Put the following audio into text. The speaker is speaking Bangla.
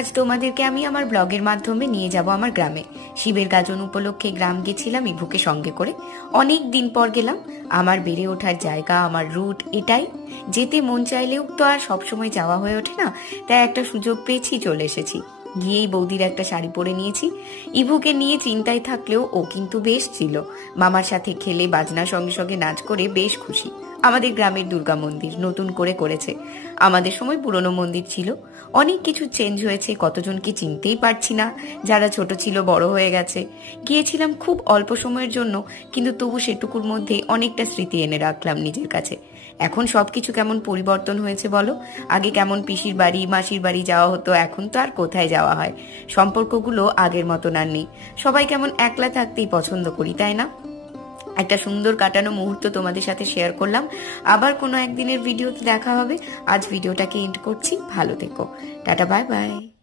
আজ তোমাদেরকে আমি আমার ব্লগের মাধ্যমে নিয়ে যাব আমার গ্রামে। শিবের গাজন উপলক্ষে গ্রাম গেছিলাম ইভুকে সঙ্গে করে। অনেক দিন পর গেলাম। আমার বেড়ে ওঠার জায়গা, আমার রুট এটাই। যেতে মন চাইলেও তো আর সবসময় যাওয়া হয়ে ওঠে না, তাই একটা সুযোগ পেয়েছি, চলে এসেছি। গিয়েই বৌদির একটা শাড়ি পরে নিয়েছি। ইভুকে নিয়ে চিন্তায় থাকলেও ও কিন্তু বেশ ছিল। মামার সাথে খেলে বাজনার সঙ্গে সঙ্গে নাচ করে বেশ খুশি। আমাদের গ্রামের দুর্গা মন্দির নতুন করে করেছে। আমাদের সময় পুরনো মন্দির ছিল। অনেক কিছু চেঞ্জ হয়েছে, কতজনকে চিনতেই পারছি না। যারা ছোট ছিল বড় হয়ে গেছে। গিয়েছিলাম খুব অল্প সময়ের জন্য, কিন্তু তবু সেটুকুর মধ্যে অনেকটা স্মৃতি এনে রাখলাম নিজের কাছে। এখন সবকিছু কেমন পরিবর্তন হয়েছে বলো। আগে কেমন পিসির বাড়ি মাসির বাড়ি যাওয়া হতো, এখন তো আর কোথায় যাওয়া হয়। সম্পর্কগুলো আগের মতন আর নেই। সবাই কেমন একলা থাকতেই পছন্দ করি, তাই না? একটা সুন্দর কাটানো মুহূর্ত তোমাদের সাথে শেয়ার করলাম। আবার কোনো একদিনের ভিডিওতে দেখা হবে। আজ ভিডিওটাকে এন্ড করছি। ভালো থেকো। Tata, bye bye.